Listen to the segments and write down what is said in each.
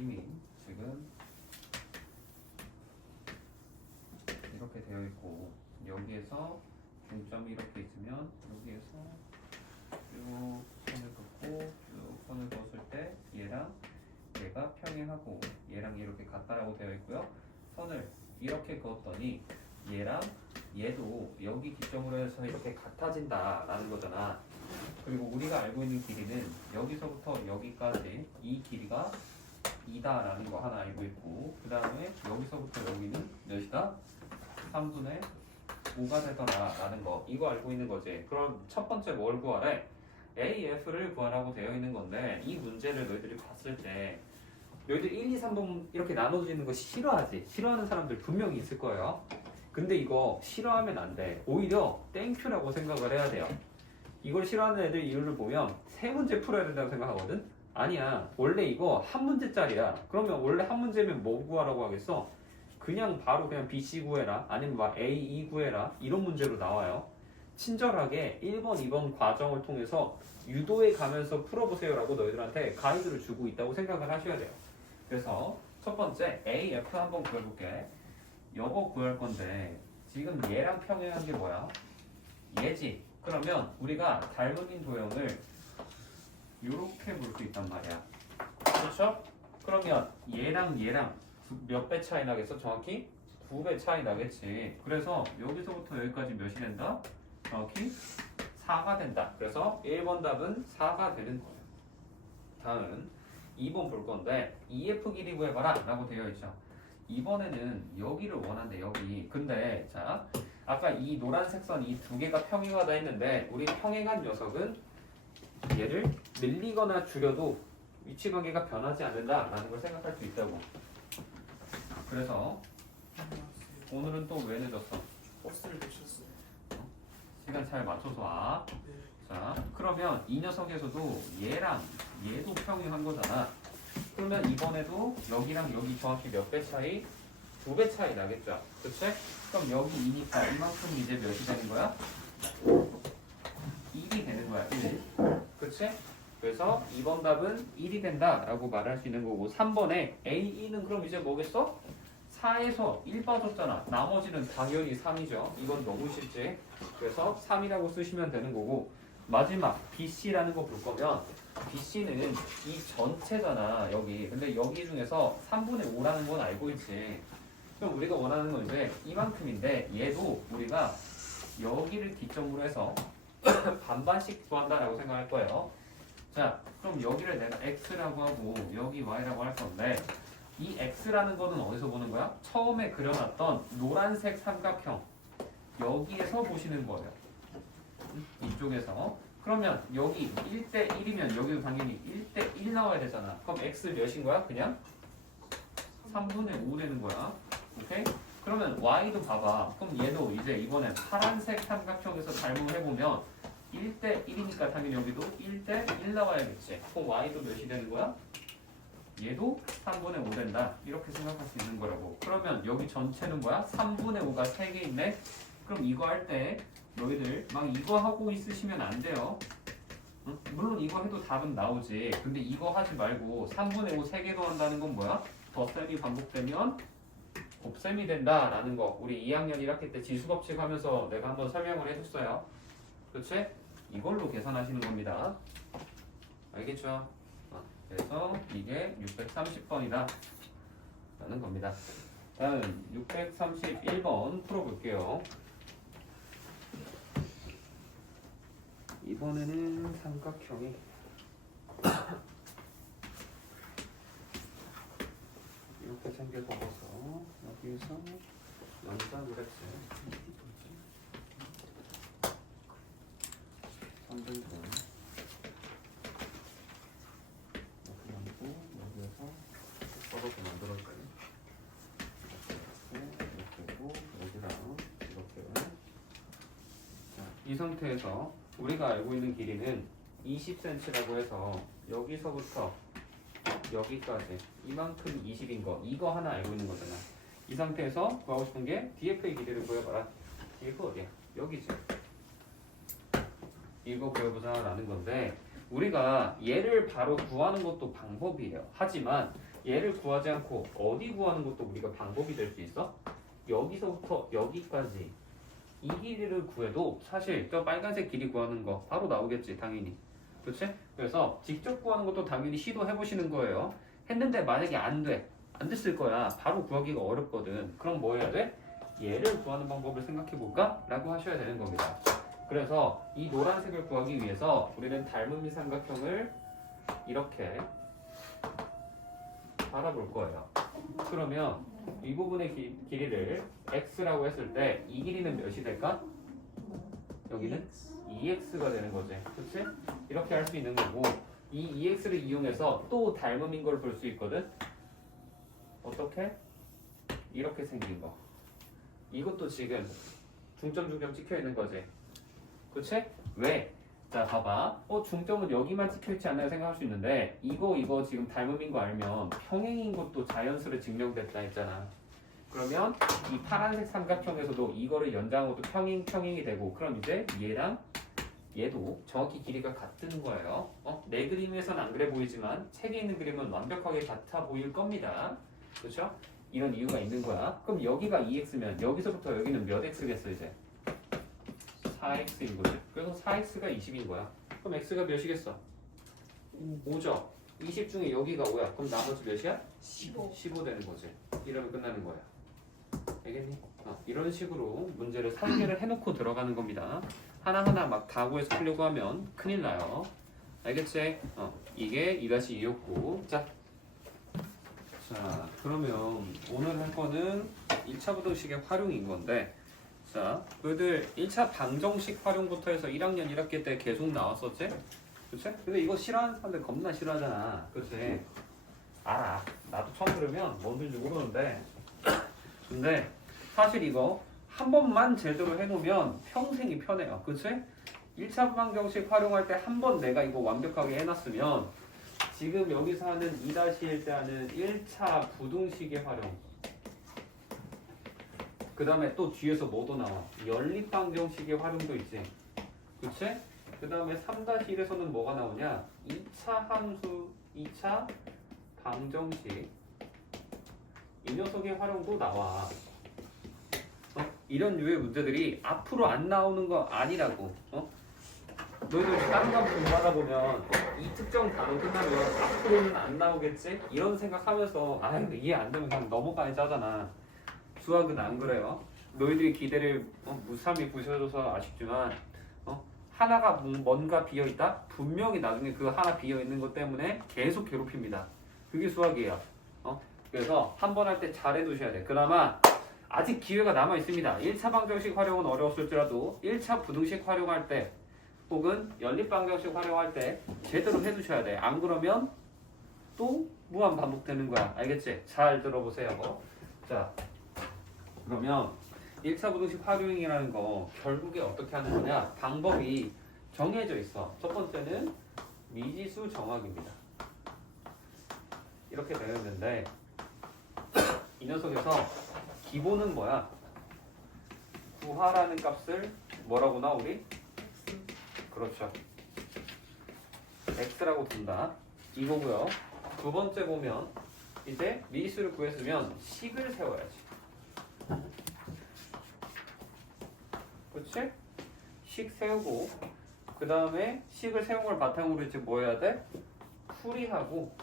그림이 지금 이렇게 되어 있고 여기에서 중점이 이렇게 있으면 여기에서 쭉 선을 긋고 쭉 선을 그었을 때 얘랑 얘가 평행하고 얘랑 이렇게 같다라고 되어 있고요. 선을 이렇게 그었더니 얘랑 얘도 여기 기점으로 해서 이렇게 같아진다라는 거잖아. 그리고 우리가 알고 있는 길이는 여기서부터 여기까지 이 길이가 2다라는 거 하나 알고 있고 그 다음에 여기서부터 여기는 몇이다? 3분의 5가 되더라라는 거 이거 알고 있는 거지. 그럼 첫 번째 뭘 구하래? AF를 구하라고 되어 있는 건데 이 문제를 너희들이 봤을 때 너희들 1, 2, 3번 이렇게 나눠지는 거 싫어하지? 싫어하는 사람들 분명히 있을 거예요. 근데 이거 싫어하면 안 돼. 오히려 땡큐라고 생각을 해야 돼요. 이걸 싫어하는 애들 이유를 보면 세 문제 풀어야 된다고 생각하거든? 아니야. 원래 이거 한 문제짜리야. 그러면 원래 한 문제면 뭐 구하라고 하겠어? 그냥 바로 그냥 BC 구해라. 아니면 막 A2 구해라. 이런 문제로 나와요. 친절하게 1번, 2번 과정을 통해서 유도해 가면서 풀어보세요라고 너희들한테 가이드를 주고 있다고 생각을 하셔야 돼요. 그래서 첫 번째 AF 한번 구해볼게. 요거 구할 건데 지금 얘랑 평행한 게 뭐야? 얘지. 그러면 우리가 닮은 도형을 이렇게 볼 수 있단 말이야. 그렇죠? 그러면 얘랑 몇 배 차이 나겠어? 정확히 2배 차이 나겠지. 그래서 여기서부터 여기까지 몇이 된다? 정확히 4가 된다. 그래서 1번 답은 4가 되는 거예요. 다음 2번 볼 건데 EF 길이 구해봐라 라고 되어 있죠. 이번에는 여기를 원한대. 여기. 근데 자 아까 이 노란색 선 이 두 개가 평행하다 했는데 우리 평행한 녀석은 얘를 늘리거나 줄여도 위치관계가 변하지 않는다라는 걸 생각할 수 있다고. 그래서 오늘은 또 왜 늦었어? 버스를 놓쳤어요. 시간 잘 맞춰서 와. 네. 자 그러면 이 녀석에서도 얘랑 얘도 평행한 거잖아. 그러면 이번에도 여기랑 여기 정확히 몇 배 차이? 2배 차이 나겠죠. 그치? 그럼 여기 2니까 이만큼 이제 몇이 되는 거야? 1이 되는 거야. 1. 그치? 그래서 2번 답은 1이 된다라고 말할 수 있는 거고 3번에 A2는 그럼 이제 뭐겠어? 4에서 1 빠졌잖아. 나머지는 당연히 3이죠. 이건 너무 쉽지. 그래서 3이라고 쓰시면 되는 거고 마지막 BC라는 거 볼 거면 BC는 이 전체잖아. 여기. 근데 여기 중에서 3분의 5라는 건 알고 있지. 그럼 우리가 원하는 건 이제 이만큼인데 얘도 우리가 여기를 기점으로 해서 반반씩 구한다라고 생각할 거예요. 자, 그럼 여기를 내가 x라고 하고 여기 y라고 할 건데 이 x라는 거는 어디서 보는 거야? 처음에 그려놨던 노란색 삼각형 여기에서 보시는 거예요. 이쪽에서. 그러면 여기 1대 1이면 여기도 당연히 1대 1 나와야 되잖아. 그럼 x 몇인 거야? 그냥 3분의 5 되는 거야. 오케이? 그러면 y도 봐봐. 그럼 얘도 이제 이번엔 파란색 삼각형에서 닮음을 해보면 1대 1이니까 당연히 여기도 1대 1 나와야겠지. 그럼 y도 몇이 되는 거야? 얘도 3분의 5 된다. 이렇게 생각할 수 있는 거라고. 그러면 여기 전체는 뭐야? 3분의 5가 3개 있네? 그럼 이거 할 때 너희들 막 이거 하고 있으시면 안 돼요. 응? 물론 이거 해도 답은 나오지. 근데 이거 하지 말고 3분의 5 3개 더한다는 건 뭐야? 덧셈이 반복되면 곱셈이 된다라는 거. 우리 2학년 1학기 때 지수법칙 하면서 내가 한번 설명을 해줬어요. 그치? 이걸로 계산하시는 겁니다. 알겠죠? 그래서 이게 630번이다 라는 겁니다. 다음 631번 풀어볼게요. 이번에는 삼각형이 이렇게 생겨서 여기서 연산을 했어요. 3등분 이렇게 만들고 여기에서 뻗어서 만들어줄까요? 이렇게고 여기랑 이렇게. 자, 이 상태에서 우리가 알고 있는 길이는 20cm라고 해서 여기서부터 여기까지 이만큼 20인 거 이거 하나 알고 있는 거잖아. 이 상태에서 구하고 싶은 게 DF의 길이를 구해봐라. DF 어디야? 여기지. 이거 구해보자 라는 건데 우리가 얘를 바로 구하는 것도 방법이에요. 하지만 얘를 구하지 않고 어디 구하는 것도 우리가 방법이 될 수 있어? 여기서부터 여기까지 이 길이를 구해도 사실 저 빨간색 길이 구하는 거 바로 나오겠지 당연히. 그렇지? 그래서 직접 구하는 것도 당연히 시도해 보시는 거예요. 했는데 만약에 안 돼. 안 됐을 거야. 바로 구하기가 어렵거든. 그럼 뭐 해야 돼? 얘를 구하는 방법을 생각해 볼까? 라고 하셔야 되는 겁니다. 그래서 이 노란색을 구하기 위해서 우리는 닮은 삼각형을 이렇게 바라볼 거예요. 그러면 이 부분의 길이를 x라고 했을 때 이 길이는 몇이 될까? 여기는 2x가 되는 거지. 그렇지? 이렇게 할 수 있는 거고 이 2x를 이용해서 또 닮음인 걸 볼 수 있거든. 어떻게? 이렇게 생긴 거. 이것도 지금 중점 찍혀 있는 거지. 그치? 왜? 자, 봐봐. 중점은 여기만 찍혀 있지 않나요? 생각할 수 있는데 이거 지금 닮음인 거 알면 평행인 것도 자연스레 증명됐다 했잖아. 그러면 이 파란색 삼각형에서도 이거를 연장하고도 평행이 되고 그럼 이제 얘랑 얘도 정확히 길이가 같은 거예요. 내 그림에서는 안 그래 보이지만 책에 있는 그림은 완벽하게 같아 보일 겁니다. 그렇죠? 이런 이유가 있는 거야. 그럼 여기가 2x면 여기서부터 여기는 몇 x겠어 이제? 4x인 거지. 그래서 4x가 20인 거야. 그럼 x가 몇이겠어? 5죠. 20 중에 여기가 5야. 그럼 나머지 몇이야? 15 되는 거지. 이러면 끝나는 거야. 알겠니? 이런 식으로 문제를 설계를 해놓고 들어가는 겁니다. 하나하나 막 다 구해서 풀려고 하면 큰일 나요. 알겠지? 이게 2-2였고 자, 그러면 오늘 할 거는 1차 부등식의 활용인 건데 자, 너희들 1차 방정식 활용부터 해서 1학년 1학기 때 계속 나왔었지? 그치? 근데 이거 싫어하는 사람들 겁나 싫어하잖아. 그치? 알아. 나도 처음 들으면 뭔지 모르는데 근데 사실 이거 한 번만 제대로 해놓으면 평생이 편해요. 그치? 1차 방정식 활용할 때 한 번 내가 이거 완벽하게 해놨으면 지금 여기서 하는 2-1 때 하는 1차 부등식의 활용 그 다음에 또 뒤에서 뭐도 나와? 연립방정식의 활용도 있지. 그치? 그 다음에 3-1에서는 뭐가 나오냐? 2차 함수, 2차 방정식 이 녀석의 활용도 나와. 이런 류의 문제들이 앞으로 안 나오는 거 아니라고. 너희들 다른 거 공부하다 보면 이 특정 단어 끝나면 앞으로는 안 나오겠지? 이런 생각하면서 아유 이해 안 되면 그냥 넘어가야지 하잖아. 수학은 안 그래요. 너희들이 기대를 무참히 부셔줘서 아쉽지만 하나가 뭔가 비어있다? 분명히 나중에 그 하나 비어있는 것 때문에 계속 괴롭힙니다. 그게 수학이에요. 그래서 한 번 할 때 잘해 두셔야 돼. 그나마 아직 기회가 남아 있습니다. 1차 방정식 활용은 어려웠을지라도 1차 부등식 활용할 때 혹은 연립방정식 활용할 때 제대로 해두셔야 돼. 안 그러면 또 무한 반복되는 거야. 알겠지? 잘 들어보세요. 자, 그러면 1차 부등식 활용이라는 거 결국에 어떻게 하는 거냐? 방법이 정해져 있어. 첫 번째는 미지수 정학입니다. 이렇게 되어 있는데 이 녀석에서 기본은 뭐야? 구하라는 값을 뭐라고 나 우리? 그렇죠. x라고 둔다. 이거고요. 두 번째 보면 이제 미지수를 구했으면 식을 세워야지. 그렇지? 식 세우고 그 다음에 식을 세운 걸 바탕으로 이제 뭐 해야 돼? 풀이하고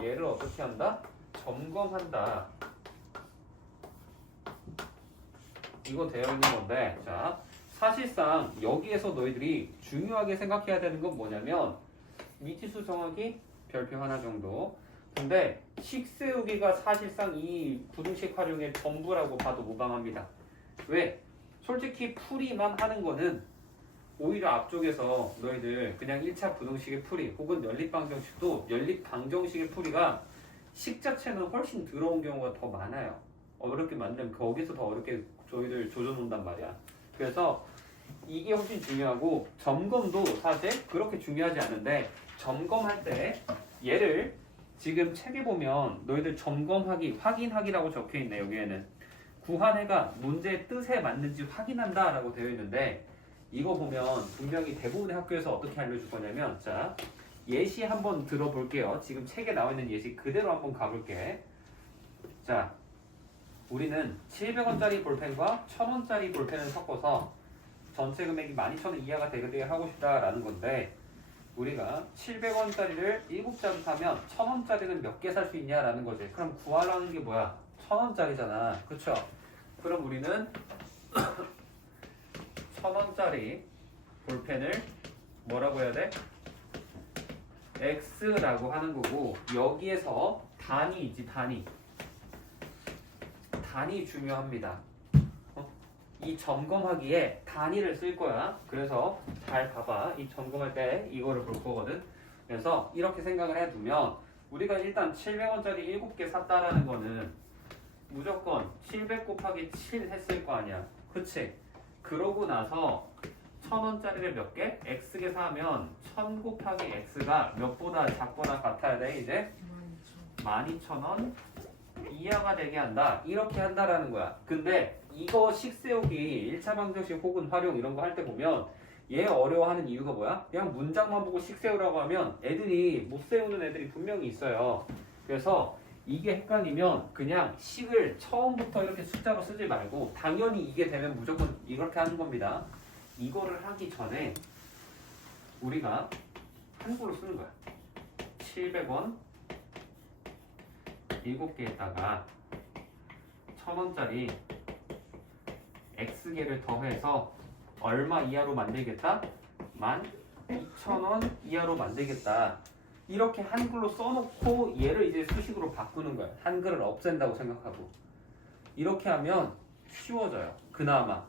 얘를 어떻게 한다? 점검한다. 이거 되어 있는 건데 자 사실상 여기에서 너희들이 중요하게 생각해야 되는 건 뭐냐면 미지수 정하기 별표 하나 정도. 근데 식 세우기가 사실상 이 부등식 활용의 전부라고 봐도 무방합니다. 왜? 솔직히 풀이만 하는 거는 오히려 앞쪽에서 너희들 그냥 1차 부등식의 풀이 혹은 연립방정식도 연립방정식의 풀이가 식 자체는 훨씬 더러운 경우가 더 많아요. 어렵게 만들면 거기서 더 어렵게 저희들 조져놓는단 말이야. 그래서 이게 훨씬 중요하고 점검도 사실 그렇게 중요하지 않은데 점검할 때 얘를 지금 책에 보면 너희들 점검하기, 확인하기라고 적혀있네. 여기에는 구한해가 문제의 뜻에 맞는지 확인한다 라고 되어 있는데 이거 보면 분명히 대부분의 학교에서 어떻게 알려줄 거냐면 자 예시 한번 들어볼게요. 지금 책에 나와 있는 예시 그대로 한번 가볼게. 자, 우리는 700원짜리 볼펜과 1000원짜리 볼펜을 섞어서 전체 금액이 12,000원 이하가 되게 하고 싶다라는 건데, 우리가 700원짜리를 7자루 사면 1000원짜리는 몇 개 살 수 있냐라는 거지. 그럼 구하라는 게 뭐야? 1000원짜리잖아. 그쵸? 그럼 우리는 1000원짜리 볼펜을 뭐라고 해야 돼? X라고 하는 거고, 여기에서 단위이지, 단위. 단위 중요합니다. 이 점검하기에 단위를 쓸 거야. 그래서 잘 봐봐. 이 점검할 때 이거를 볼 거거든. 그래서 이렇게 생각을 해두면, 우리가 일단 700원짜리 7개 샀다라는 거는 무조건 700 곱하기 7 했을 거 아니야. 그치? 그러고 나서 1000원짜리를 몇 개? X개 사면 1000 곱하기 X가 몇보다 작거나 같아야 돼, 이제? 12,000원 이하가 되게 한다. 이렇게 한다라는 거야. 근데 이거 식 세우기 1차 방정식 혹은 활용 이런 거 할 때 보면 얘 어려워하는 이유가 뭐야? 그냥 문장만 보고 식 세우라고 하면 애들이 못 세우는 애들이 분명히 있어요. 그래서 이게 헷갈리면 그냥 식을 처음부터 이렇게 숫자로 쓰지 말고 당연히 이게 되면 무조건 이렇게 하는 겁니다. 이거를 하기 전에 우리가 한글로 쓰는 거야. 700원 7개에다가 1000원짜리 X개를 더해서 얼마 이하로 만들겠다? 12,000원 이하로 만들겠다. 이렇게 한글로 써놓고 얘를 이제 수식으로 바꾸는 거야. 한글을 없앤다고 생각하고. 이렇게 하면 쉬워져요. 그나마.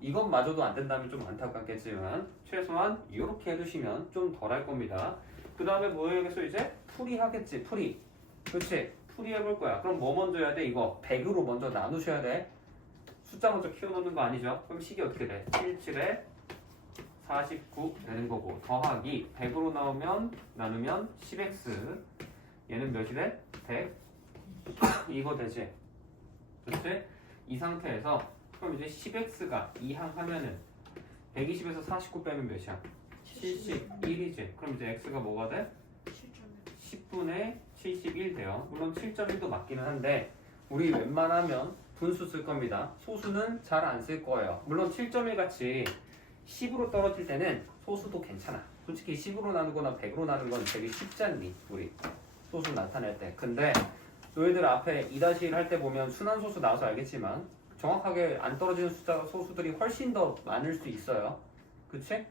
이것마저도 안 된다면 좀 안타깝겠지만 최소한 이렇게 해두시면 좀 덜 할 겁니다. 그 다음에 뭐 해야겠어 이제? 풀이 하겠지. 풀이. 그렇지? 풀이 해볼 거야. 그럼 뭐 먼저 해야 돼? 이거 100으로 먼저 나누셔야 돼. 숫자 먼저 키워놓는 거 아니죠? 그럼 식이 어떻게 돼? 77에 49 되는 거고, 더하기 100으로 나누면 10x, 얘는 몇이 돼? 100 이거 되지? 그렇지? 이 상태에서 그럼 이제 10x가 2항 하면은 120에서 49 빼면 몇이야? 71이지. 그럼 이제 x가 뭐가 돼? 10분의 71 돼요. 물론 7.1도 맞기는 한데 우리 웬만하면 분수 쓸 겁니다. 소수는 잘 안 쓸 거예요. 물론 7.1 같이 10으로 떨어질 때는 소수도 괜찮아. 솔직히 10으로 나누거나 100으로 나누는 건 되게 쉽지 않니? 우리 소수 나타낼 때. 근데 너희들 앞에 2-1 할 때 보면 순환소수 나와서 알겠지만 정확하게 안 떨어지는 숫자 소수들이 훨씬 더 많을 수 있어요. 그치?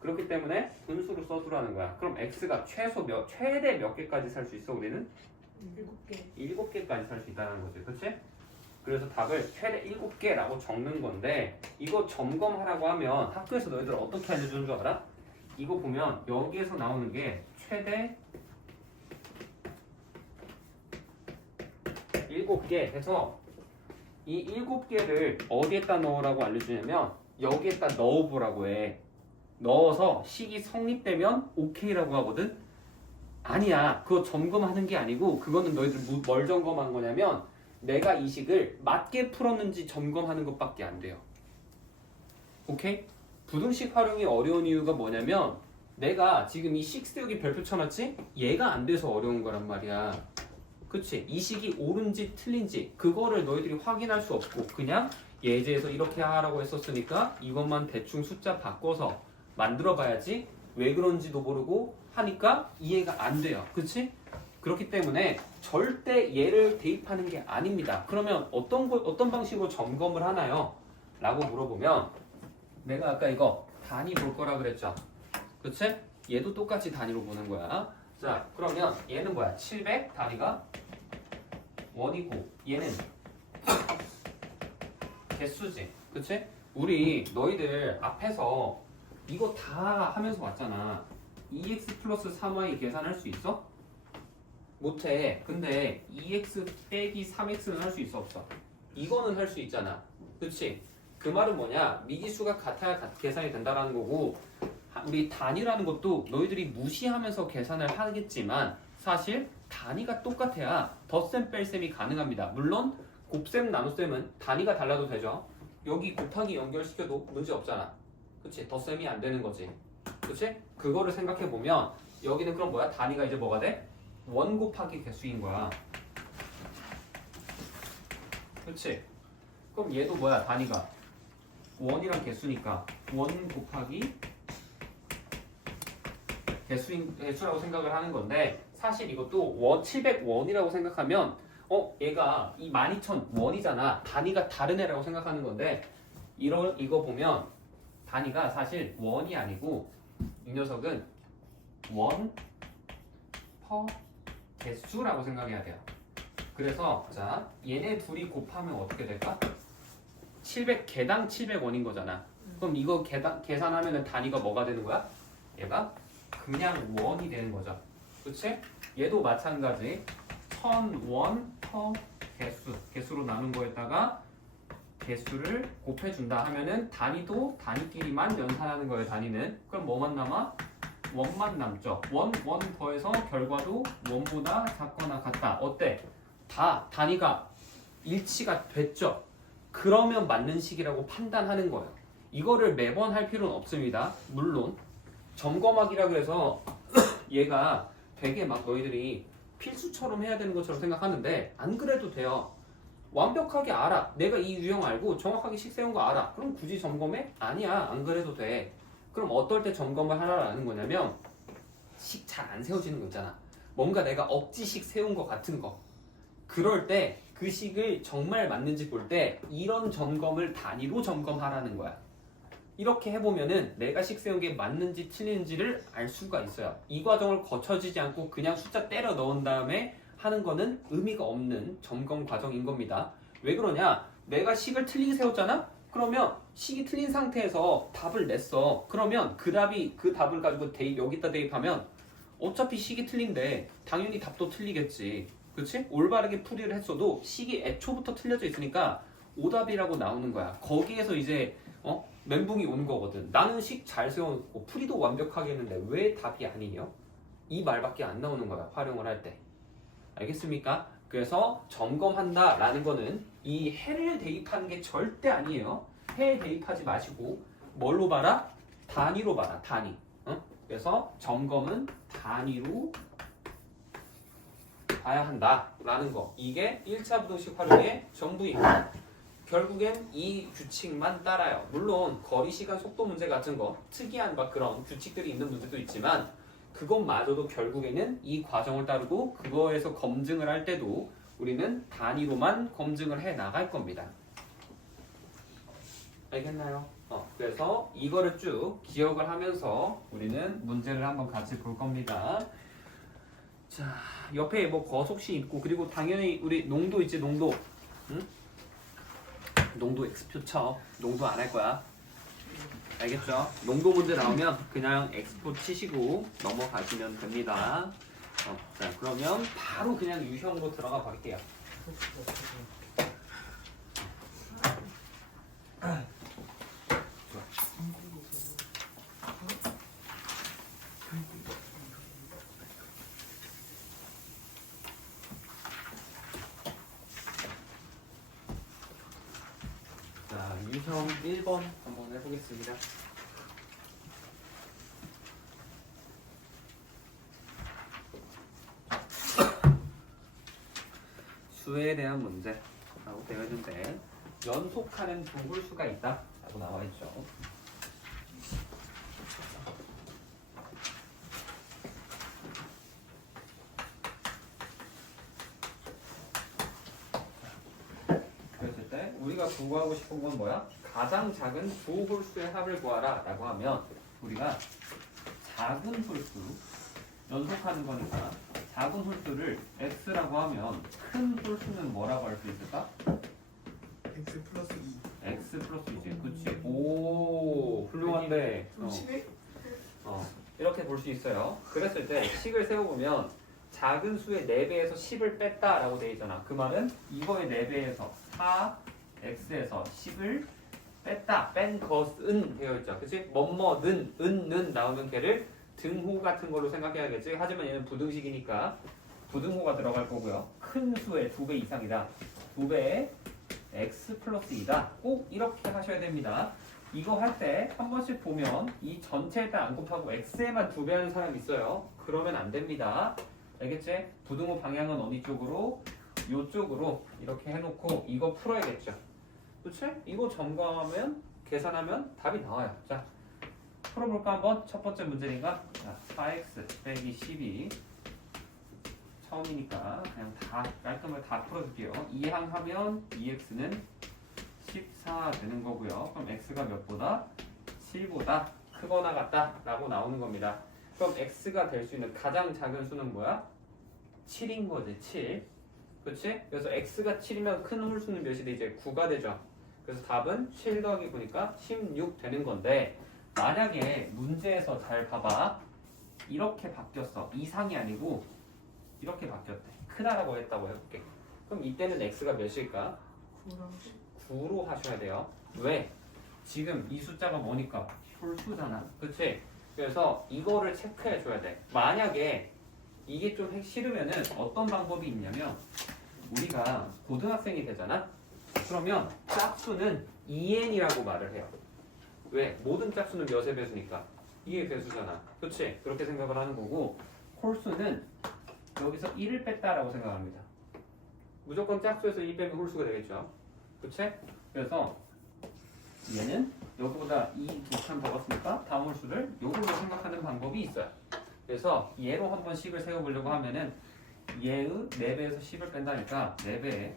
그렇기 때문에 분수로 써두라는 거야. 그럼 x가 최대 몇 개까지 살 수 있어 우리는? 7개. 7개까지 살 수 있다는 거지. 그치? 그래서 답을 최대 7개라고 적는 건데, 이거 점검하라고 하면 학교에서 너희들 어떻게 알려주는 줄 알아? 이거 보면 여기에서 나오는 게 최대 7개 해서 이 7개를 어디에다 넣으라고 알려주냐면 여기에다 넣어보라고 해. 넣어서 식이 성립되면 오케이라고 하거든? 아니야. 그거 점검하는 게 아니고 그거는 너희들 뭘 점검한 거냐면 내가 이 식을 맞게 풀었는지 점검하는 것밖에 안 돼요. 오케이? 부등식 활용이 어려운 이유가 뭐냐면 내가 지금 이 식 세우기 별표 쳐놨지? 얘가 안 돼서 어려운 거란 말이야. 그치? 이 식이 옳은지 틀린지 그거를 너희들이 확인할 수 없고 그냥 예제에서 이렇게 하라고 했었으니까 이것만 대충 숫자 바꿔서 만들어 봐야지 왜 그런지도 모르고 하니까 이해가 안 돼요. 그치? 그렇기 때문에 절대 얘를 대입하는 게 아닙니다. 그러면 어떤 방식으로 점검을 하나요? 라고 물어보면 내가 아까 이거 단위 볼 거라 그랬죠? 그치? 얘도 똑같이 단위로 보는 거야. 자, 그러면 얘는 뭐야? 700 단위가 원이고 얘는 개수지. 그치? 우리 너희들 앞에서 이거 다 하면서 왔잖아. 2x 플러스 3y 계산할 수 있어? 못해. 근데 2x 빼기 3x는 할 수 있어 없어? 이거는 할 수 있잖아. 그치? 그 말은 뭐냐? 미지수가 같아야 계산이 된다는 거고 우리 단위라는 것도 너희들이 무시하면서 계산을 하겠지만 사실 단위가 똑같아야 덧셈 뺄셈이 가능합니다. 물론 곱셈 나눗셈은 단위가 달라도 되죠. 여기 곱하기 연결시켜도 문제 없잖아. 그치? 덧셈이 안 되는 거지. 그치? 그거를 생각해보면 여기는 그럼 뭐야? 단위가 이제 뭐가 돼? 원 곱하기 개수인 거야. 그렇지? 그럼 얘도 뭐야? 단위가 원이랑 개수니까 원 곱하기 개수라고 생각을 하는 건데 사실 이것도 700원이라고 생각하면 얘가 이 12,000원이잖아. 단위가 다른 애라고 생각하는 건데 이거 보면 단위가 사실 원이 아니고 이 녀석은 원 퍼 개수라고 생각해야 돼요. 그래서 자 얘네 둘이 곱하면 어떻게 될까? 700개당 700원인 거잖아. 그럼 이거 계산하면 단위가 뭐가 되는 거야? 얘가 그냥 원이 되는 거죠. 그치? 얘도 마찬가지 1000원 퍼 개수로 나눈 거에다가 개수를 곱해준다 하면은 단위도 단위끼리만 연산하는 거예요. 단위는. 그럼 뭐만 남아? 원만 남죠. 원 더해서 결과도 원보다 작거나 같다. 어때? 다 단위가 일치가 됐죠. 그러면 맞는 식이라고 판단하는 거예요. 이거를 매번 할 필요는 없습니다. 물론 점검하기라 그래서 얘가 되게 막 너희들이 필수처럼 해야 되는 것처럼 생각하는데 안 그래도 돼요. 완벽하게 알아. 내가 이 유형 알고 정확하게 식 세운 거 알아. 그럼 굳이 점검해? 아니야. 안 그래도 돼. 그럼 어떨 때 점검을 하라는 거냐면 식 잘 안 세워지는 거 있잖아. 뭔가 내가 억지식 세운 거 같은 거. 그럴 때 그 식을 정말 맞는지 볼 때 이런 점검을 단위로 점검하라는 거야. 이렇게 해보면은 내가 식 세운 게 맞는지 틀린지를 알 수가 있어요. 이 과정을 거쳐지지 않고 그냥 숫자 때려 넣은 다음에 하는 거는 의미가 없는 점검 과정인 겁니다. 왜 그러냐? 내가 식을 틀리게 세웠잖아? 그러면 식이 틀린 상태에서 답을 냈어. 그러면 그 답을 가지고 여기다 대입하면 어차피 식이 틀린데 당연히 답도 틀리겠지. 그렇지? 올바르게 풀이를 했어도 식이 애초부터 틀려져 있으니까 오답이라고 나오는 거야. 거기에서 이제 멘붕이 오는 거거든. 나는 식 잘 세워놓고 풀이도 완벽하게 했는데 왜 답이 아니냐? 이 말밖에 안 나오는 거야. 활용을 할 때. 알겠습니까? 그래서 점검한다 라는 거는 이 해를 대입하는 게 절대 아니에요. 해에 대입하지 마시고 뭘로 봐라? 단위로 봐라. 단위. 그래서 점검은 단위로 봐야 한다 라는 거. 이게 1차 부등식 활용의 전부입니다. 결국엔 이 규칙만 따라요. 물론 거리, 시간, 속도 문제 같은 거 특이한 막 그런 규칙들이 있는 문제도 있지만 그것마저도 결국에는 이 과정을 따르고 그거에서 검증을 할 때도 우리는 단위로만 검증을 해 나갈 겁니다. 알겠나요? 그래서 이거를 쭉 기억을 하면서 우리는 문제를 한번 같이 볼 겁니다. 자, 옆에 뭐 거속시 있고 그리고 당연히 우리 농도 있지, 농도. 응? 농도 X표 쳐. 농도 안 할 거야. 알겠죠? 농도 문제 나오면 그냥 X표 치시고 넘어가시면 됩니다. 자, 그러면 바로 그냥 유형으로 들어가 볼게요. 자, 유형 1번 한번 해보겠습니다. 수에 대한 문제라고 되어 있는데 연속하는 두 홀수가 있다 라고 나와 있죠. 그랬을 때 우리가 구하고 싶은 건 뭐야? 가장 작은 두 홀수의 합을 구하라 라고 하면 우리가 작은 홀수, 연속하는 거니까 작은 홀수를 x라고 하면 큰 홀수는 뭐라고 할 수 있을까? x 플러스 2. x 플러스 2지. 그치. 오, 훌륭한데. 이렇게 볼 수 있어요. 그랬을 때 식을 세워보면 작은 수의 4배에서 10을 뺐다라고 되어 있잖아. 그 말은 이거의 4배에서 4x에서 10을 뺐다. 뺀 것은 되어 있죠. 그치? 뭐뭐는, 는 나오면 걔를 등호 같은 걸로 생각해야겠지. 하지만 얘는 부등식이니까 부등호가 들어갈 거고요. 큰 수의 2배 이상이다. 2배의 x 플러스 2다. 꼭 이렇게 하셔야 됩니다. 이거 할 때 한 번씩 보면 이 전체에다 안 곱하고 x에만 2배 하는 사람이 있어요. 그러면 안 됩니다. 알겠지? 부등호 방향은 어디 쪽으로? 요쪽으로 이렇게 해놓고 이거 풀어야겠죠. 그치? 이거 점검하면 계산하면 답이 나와요. 자, 풀어볼까 한번? 첫 번째 문제니까 자, 4x 빼기 12 처음이니까 그냥 다 깔끔하게 다 풀어줄게요. 이항하면 2x는 14 되는 거고요. 그럼 x가 몇보다? 7보다 크거나 같다 라고 나오는 겁니다. 그럼 x가 될 수 있는 가장 작은 수는 뭐야? 7인 거지. 7. 그치? 그래서 x가 7이면 큰 홀수는 몇이 돼? 이제 9가 되죠. 그래서 답은 7 더하기 9니까 16 되는 건데 만약에 문제에서 잘 봐봐. 이렇게 바뀌었어. 이상이 아니고 이렇게 바뀌었대. 크다라고 했다고 해볼게. 그럼 이때는 x가 몇일까? 9로 하셔야 돼요. 왜? 지금 이 숫자가 뭐니까? 홀수잖아. 그치? 그래서 이거를 체크해 줘야 돼. 만약에 이게 좀 싫으면은 어떤 방법이 있냐면 우리가 고등학생이 되잖아? 그러면 짝수는 2n이라고 말을 해요. 왜? 모든 짝수는 몇의 배수니까? 2의 배수잖아. 그치? 그렇게 생각을 하는 거고 홀수는 여기서 1을 뺐다라고 생각합니다. 무조건 짝수에서 1 빼면 홀수가 되겠죠. 그치? 그래서 얘는 여기보다 2 두 칸 더 갔으니까 다음 홀수를 요걸로 생각하는 방법이 있어요. 그래서 얘로 한번 식을 세워보려고 하면은 얘의 4배에서 10을 뺀다니까 4배에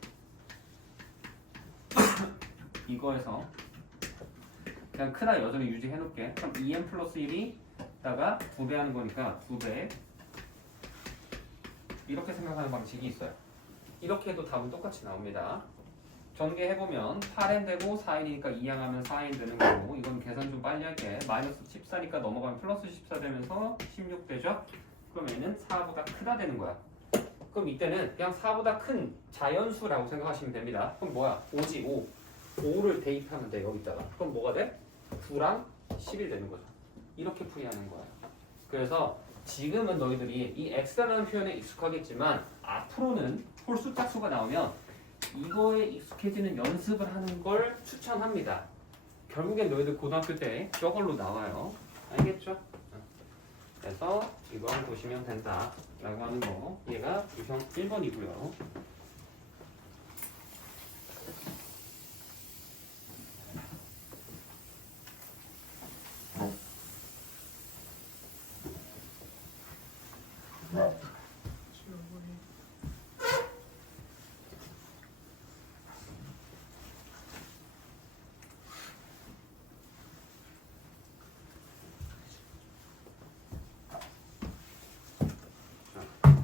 이거에서 그냥 크다 여전히 유지해놓을게. 그럼 2n 플러스 1이다가 2배 하는 거니까 2배 이렇게 생각하는 방식이 있어요. 이렇게 해도 답은 똑같이 나옵니다. 전개해보면 8n 되고 4n이니까 2항하면 4n 되는 거고 이건 계산 좀 빨리 할게. 마이너스 14니까 넘어가면 플러스 14 되면서 16 되죠? 그럼 얘는 4보다 크다 되는 거야. 그럼 이때는 그냥 4보다 큰 자연수라고 생각하시면 됩니다. 그럼 뭐야? 5지 5. 5를 대입하면 돼 여기다가. 그럼 뭐가 돼? 9랑 11 되는 거죠. 이렇게 풀이하는 거야. 그래서 지금은 너희들이 이 x라는 표현에 익숙하겠지만 앞으로는 홀수 짝수가 나오면 이거에 익숙해지는 연습을 하는 걸 추천합니다. 결국엔 너희들 고등학교 때 저걸로 나와요. 알겠죠? 그래서 이걸 보시면 된다 라고 하는 거. 얘가 유형 1번이고요.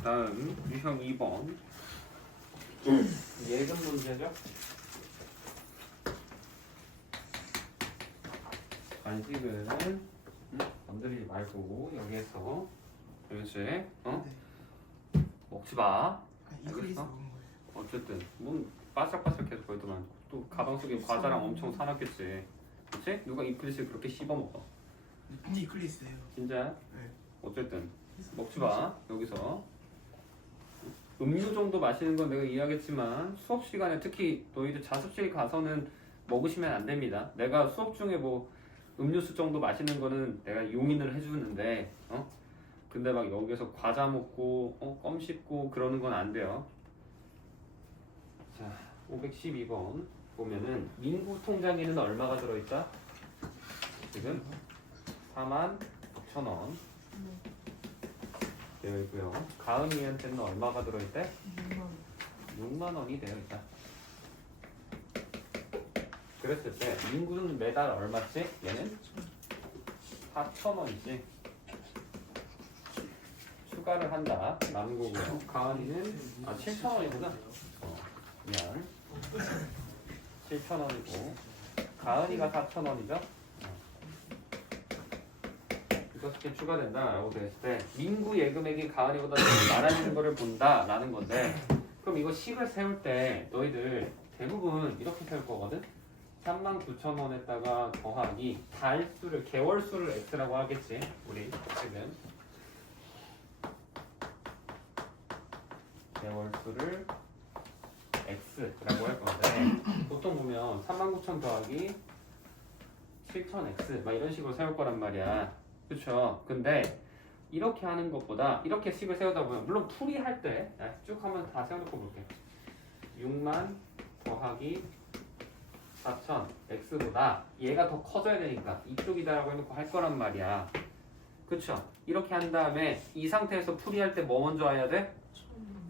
다음 유형 2번 예금 문제죠. 간식은 건드리지 말고 여기에서 그렇지 먹지 마. 이클리스 알겠어? 먹은 거예요. 어쨌든 뭐 바삭바삭 계속 보이더만 또 가방 속에 과자랑 엄청 사놨겠지. 그렇지? 누가 이클리스 그렇게 씹어 먹어? 근데 이클리스예요. 진짜? 네. 어쨌든 먹지 마. 여기서 음료 정도 마시는 건 내가 이해하겠지만 수업 시간에 특히 너희들 자습실 가서는 먹으시면 안 됩니다. 내가 수업 중에 뭐 음료수 정도 마시는 거는 내가 용인을 해주는데 근데 막 여기서 과자 먹고 껌 씹고 그러는 건 안 돼요. 자, 512번 보면은 민구 통장에는 얼마가 들어있다? 지금 49,000원 되어 있고요. 가은이한테는 얼마가 들어있대? 6만 원이 되어 있다. 그랬을 때 민구는 매달 얼마지? 얘는 4,000원이지. 추가를 한다. 라는 거고요. 가은이는 7,000원이구나. 미안. 7,000원이고 가은이가 4,000원이죠. 이렇게 추가된다라고 됐을 때 민구 예금액이 가은이보다 좀 많아지는 것을 본다라는 건데 그럼 이거 식을 세울 때 너희들 대부분 이렇게 세울 거거든. 39,000원에다가 더하기 달수를 개월수를 x라고 하겠지. 우리 지금 개월수를 x라고 할 건데 보통 보면 39,000 더하기 7,000x 막 이런 식으로 세울 거란 말이야. 그쵸? 근데 이렇게 하는 것보다 이렇게 식을 세우다 보면 물론 풀이할 때 쭉 한번 다 세워놓고 볼게요. 6만 더하기 4천 x보다 얘가 더 커져야 되니까 이쪽이다라고 해놓고 할 거란 말이야. 그쵸? 이렇게 한 다음에 이 상태에서 풀이할 때 뭐 먼저 해야 돼?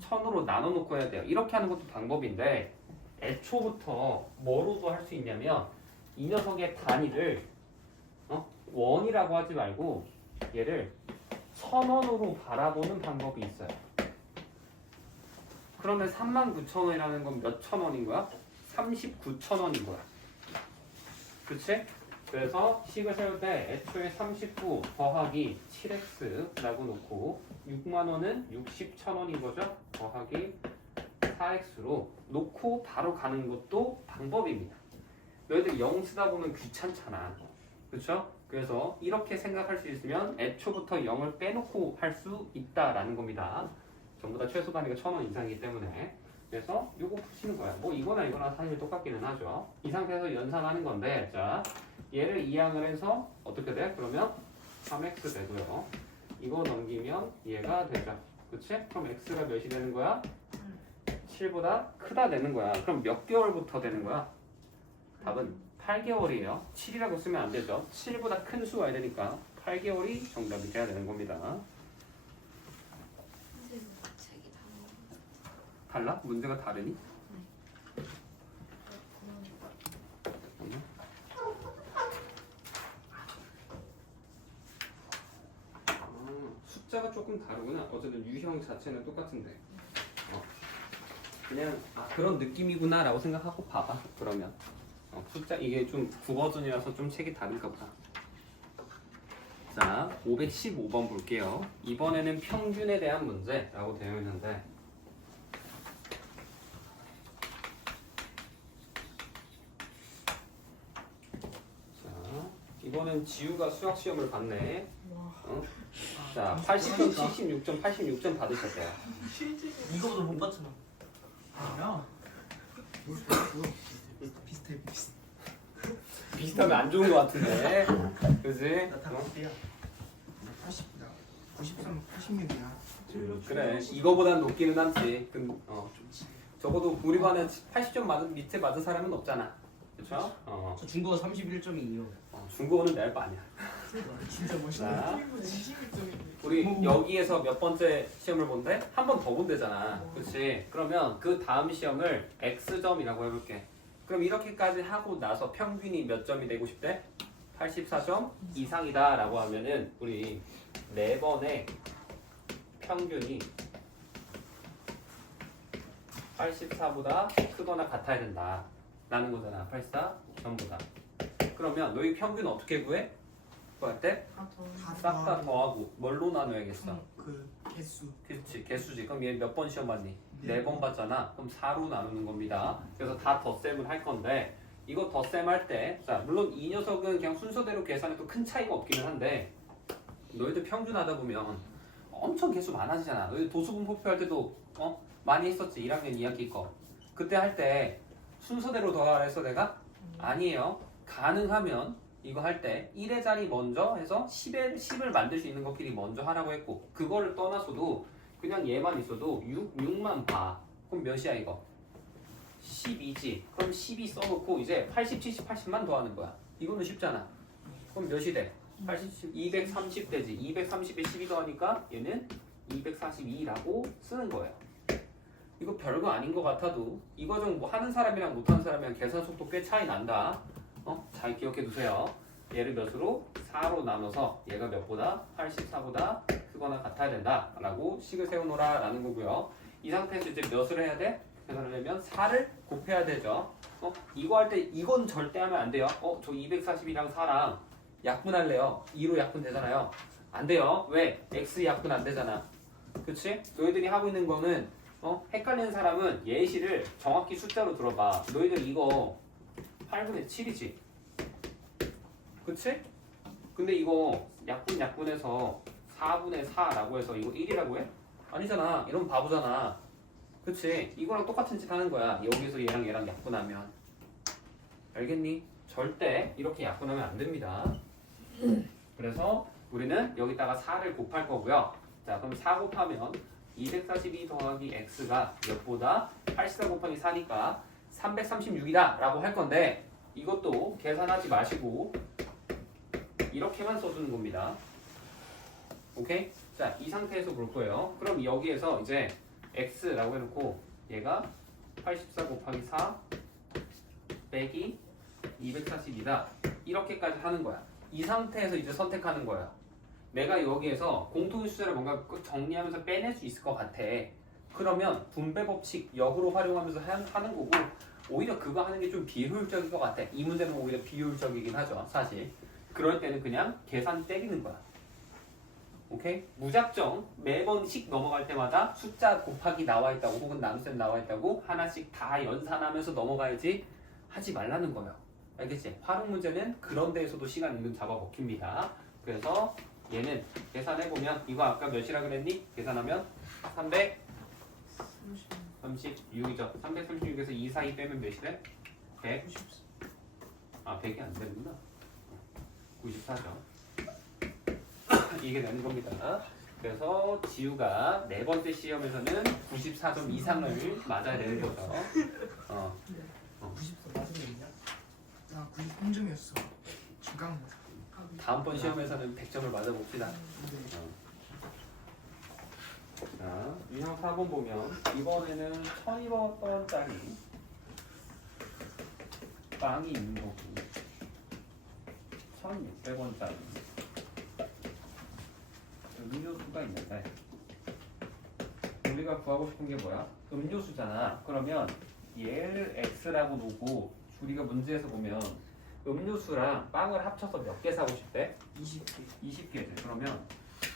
1000으로 나눠놓고 해야 돼요. 이렇게 하는 것도 방법인데 애초부터 뭐로도 할 수 있냐면 이 녀석의 단위를 원이라고 하지 말고 얘를 1000원으로 바라보는 방법이 있어요. 그러면 39,000원이라는 건 몇 천 원인 거야? 39,000원인 거야. 그치? 그래서 식을 세울 때 애초에 39 더하기 7x라고 놓고 6만원은 60,000원인 거죠? 더하기 4x로 놓고 바로 가는 것도 방법입니다. 너희들 0 쓰다 보면 귀찮잖아. 그쵸? 그래서 이렇게 생각할 수 있으면 애초부터 0을 빼놓고 할 수 있다라는 겁니다. 전부 다 최소 단위가 1000원 이상이기 때문에. 그래서 요거 푸시는 거야. 뭐 이거나 사실 똑같기는 하죠. 이 상태에서 연산하는 건데, 자, 얘를 이항을 해서 어떻게 돼? 그러면 3x 되고요. 이거 넘기면 얘가 되죠. 그치? 그럼 x가 몇이 되는 거야? 7보다 크다 되는 거야. 그럼 몇 개월부터 되는 거야? 답은 8개월이에요. 7이라고 쓰면 안 되죠. 7보다 큰 수가 와야 되니까 8개월이 정답이 돼야 되는 겁니다. 선생님 책이 다 달라? 문제가 다르니? 숫자가 조금 다르구나. 어쨌든 유형 자체는 똑같은데. 그냥 그런 느낌이구나 라고 생각하고 봐봐. 그러면 숫자 이게 좀 국어전이라서 좀 책이 다른가 보다. 자, 515번 볼게요. 이번에는 평균에 대한 문제라고 되어 있는데 자, 이번엔 지우가 수학 시험을 봤네. 자, 80점, 76점, 86점 받으셨대요. 이거보다 못 봤잖아. 아니야. 비슷해. 비슷하면 안 좋은 것 같은데. 그지? 나다 어디야? 80나 93, 86이야. 그래, 이거보단 높기는 한지. 좋지. 적어도 우리 반에 80점 맞은 밑에 맞은 사람은 없잖아. 그렇죠? 저 중국어 31점이에요. 중국어는 내 알 바 아니야. 진짜 자, 멋있다. 우리 여기에서 몇 번째 시험을 본대? 한 번 더 본대잖아. 그렇지? 그러면 그 다음 시험을 X점이라고 해볼게. 그럼 이렇게까지 하고 나서 평균이 몇 점이 되고 싶대? 84점 이상이다 라고 하면은 우리 4번의 평균이 84보다 크거나 같아야 된다 라는 거잖아. 84 전부 다. 그러면 너희 평균 어떻게 구해? 구할 때 싹 다 더하고 뭘로 나눠야겠어? 그 개수. 그렇지, 개수지. 그럼 얘 몇 번 시험 봤니? 4번 봤잖아. 그럼 4로 나누는 겁니다. 그래서 다 덧셈을 할 건데 이거 덧셈 할 때, 자, 물론 이 녀석은 그냥 순서대로 계산해도 큰 차이가 없기는 한데 너희들 평균 하다 보면 엄청 개수 많아지잖아. 너희 도수분포표 할 때도 많이 했었지. 1학년 2학기 거. 그때 할 때 순서대로 더하라 해서 내가 아니에요. 가능하면 이거 할 때 1의 자리 먼저 해서 10을 만들 수 있는 것끼리 먼저 하라고 했고, 그거를 떠나서도 그냥 얘만 있어도 6만 봐. 그럼 몇이야 이거? 12지. 그럼 12 써놓고 이제 80, 70, 80만 더하는 거야. 이거는 쉽잖아. 그럼 몇이 돼? 80, 230 되지. 230에 12 더하니까 얘는 242라고 쓰는 거예요. 이거 별거 아닌 것 같아도 이 과정 뭐 하는 사람이랑 못하는 사람이랑 계산 속도 꽤 차이 난다. 잘 기억해 두세요. 얘를 몇으로? 4로 나눠서 얘가 몇보다? 84보다 크거나 같아야 된다 라고 식을 세워놓으라 라는 거고요. 이 상태에서 이제 몇을 해야 돼? 계산을 하려면 4를 곱해야 되죠. 이거 할 때 이건 절대 하면 안 돼요. 저 242랑 4랑 약분할래요. 2로 약분 되잖아요. 안 돼요. 왜? x 약분 안 되잖아. 그치? 너희들이 하고 있는 거는 헷갈리는 사람은 예시를 정확히 숫자로 들어봐. 너희들 이거 8분의 7이지. 그치? 근데 이거 약분해서 4분의 4라고 해서 이거 1이라고 해? 아니잖아. 이러면 바보잖아. 그치? 이거랑 똑같은 짓 하는 거야. 여기서 얘랑 약분하면. 알겠니? 절대 이렇게 약분하면 안 됩니다. 그래서 우리는 여기다가 4를 곱할 거고요. 자, 그럼 4 곱하면 242 더하기 x가 몇보다 84 곱하기 4니까 336이다 라고 할 건데 이것도 계산하지 마시고 이렇게만 써주는 겁니다. 오케이? 자, 이 상태에서 볼 거예요. 그럼 여기에서 이제 x라고 해놓고 얘가 84 곱하기 4 빼기 240이다. 이렇게까지 하는 거야. 이 상태에서 이제 선택하는 거야. 내가 여기에서 공통의 숫자를 뭔가 정리하면서 빼낼 수 있을 것 같아. 그러면 분배 법칙 역으로 활용하면서 하는 거고 오히려 그거 하는 게 좀 비효율적인 것 같아. 이 문제는 오히려 비효율적이긴 하죠, 사실. 그럴 때는 그냥 계산 때리는 거야. 오케이? 무작정 매번씩 넘어갈 때마다 숫자 곱하기 나와 있다고 혹은 나눗셈 나와 있다고 하나씩 다 연산하면서 넘어가야지 하지 말라는 거예요. 알겠지? 활용 문제는 그런 데에서도 시간 은근 잡아먹힙니다. 그래서 얘는 계산해보면 이거 아까 몇이라 그랬니? 계산하면 336이죠. 336에서 2 사이 빼면 몇이래? 100? 아 100이 안 되는구나. 94죠. 이게 되는 겁니다. 그래서 지우가 네 번째 시험에서는 94점 이상을 맞아야 되는 거죠. 94 맞으면요? 나 93점이었어. 중간 다음번 시험에서는 100점을 맞아봅시다. 자, 유형 4번 보면 이번에는 1200원짜리 빵이 있는 거고 1600원짜리 음료수가 있는데 우리가 구하고 싶은 게 뭐야? 음료수잖아. 그러면 얘를 x라고 놓고 우리가 문제에서 보면 음료수랑 빵을 합쳐서 몇 개 사고 싶대? 20개. 20개지. 그러면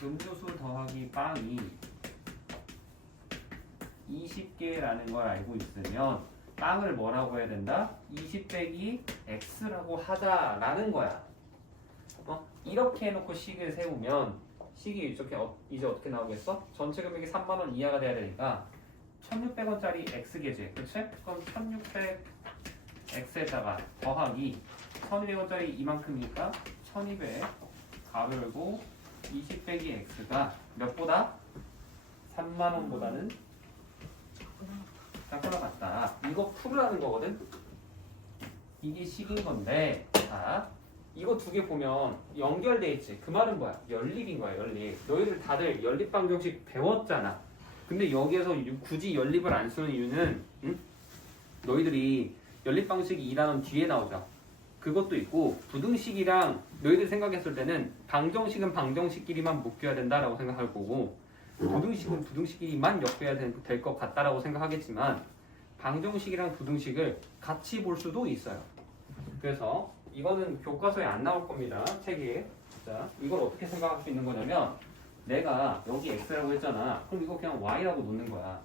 음료수 더하기 빵이 20개라는 걸 알고 있으면 빵을 뭐라고 해야 된다? 20 빼기 x라고 하자라는 거야. 이렇게 해놓고 식을 세우면 식이 이렇게 이제 어떻게 나오겠어? 전체 금액이 3만원 이하가 돼야 되니까 1600원짜리 x개지. 그치? 그럼 1600x에다가 더하기 1200원짜리 이만큼이니까 1200 가로 열고 20 빼기 x가 몇보다? 3만원보다는 작거나 같다. 이거 풀으라는 거거든? 이게 식인 건데 자 이거 두 개 보면 연결돼 있지. 그 말은 뭐야? 연립인 거야, 연립. 너희들 다들 연립 방정식 배웠잖아. 근데 여기에서 굳이 연립을 안 쓰는 이유는 너희들이 연립 방정식이 2단원 뒤에 나오죠. 그것도 있고 부등식이랑 너희들 생각했을 때는 방정식은 방정식끼리만 묶여야 된다라고 생각할 거고 부등식은 부등식끼리만 엮여야 될 것 같다라고 생각하겠지만 방정식이랑 부등식을 같이 볼 수도 있어요. 그래서 이거는 교과서에 안 나올 겁니다. 책에. 자, 이걸 어떻게 생각할 수 있는 거냐면 내가 여기 x라고 했잖아. 그럼 이거 그냥 y라고 놓는 거야.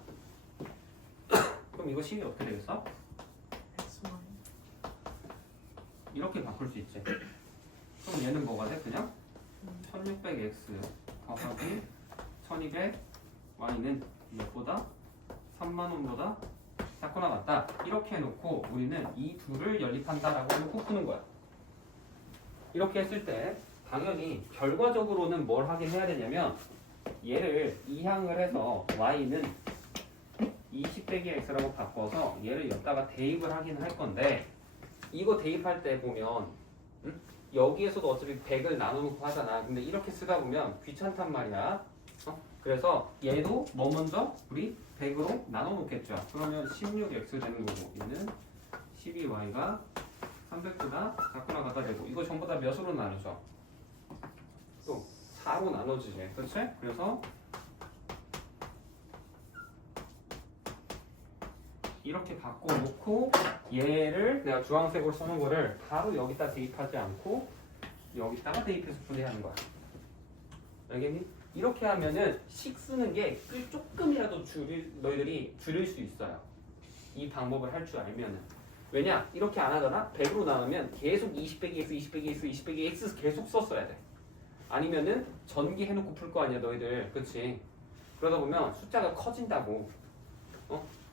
그럼 이거 식이 어떻게 되겠어? 이렇게 바꿀 수 있지. 그럼 얘는 뭐가 돼? 그냥 1600x 더하기 1200 y는 몇보다? 3만원보다 작거나 같다. 이렇게 해놓고 우리는 이 둘을 연립한다라고 해놓고 푸는 거야. 이렇게 했을 때 당연히 결과적으로는 뭘 하긴 해야 되냐면 얘를 이항을 해서 y는 20 빼기 x라고 바꿔서 얘를 여기다가 대입을 하긴 할 건데 이거 대입할 때 보면 여기에서도 어차피 100을 나눠놓고 하잖아. 근데 이렇게 쓰다 보면 귀찮단 말이야. 그래서 얘도 뭐 먼저? 우리 100으로 나눠놓겠죠. 그러면 16x 되는 거고 얘는 12y가 300보다 작거나 같다 되고 이거 전부 다 몇으로 나누죠? 또 4로 나눠지지. 그렇지? 그래서 이렇게 바꿔놓고 얘를 내가 주황색으로 써놓은 거를 바로 여기다 대입하지 않고 여기다가 대입해서 분해하는 거야. 알겠니? 이렇게 하면은 식 쓰는 게 조금이라도 너희들이 줄일 수 있어요. 이 방법을 할 줄 알면은. 왜냐? 이렇게 안 하잖아? 100으로 나누면 계속 20 빼기 x, 20 빼기 x, 20 빼기 x 계속 썼어야 돼. 아니면은 전기 해놓고 풀 거 아니야 너희들. 그치? 그러다 보면 숫자가 커진다고.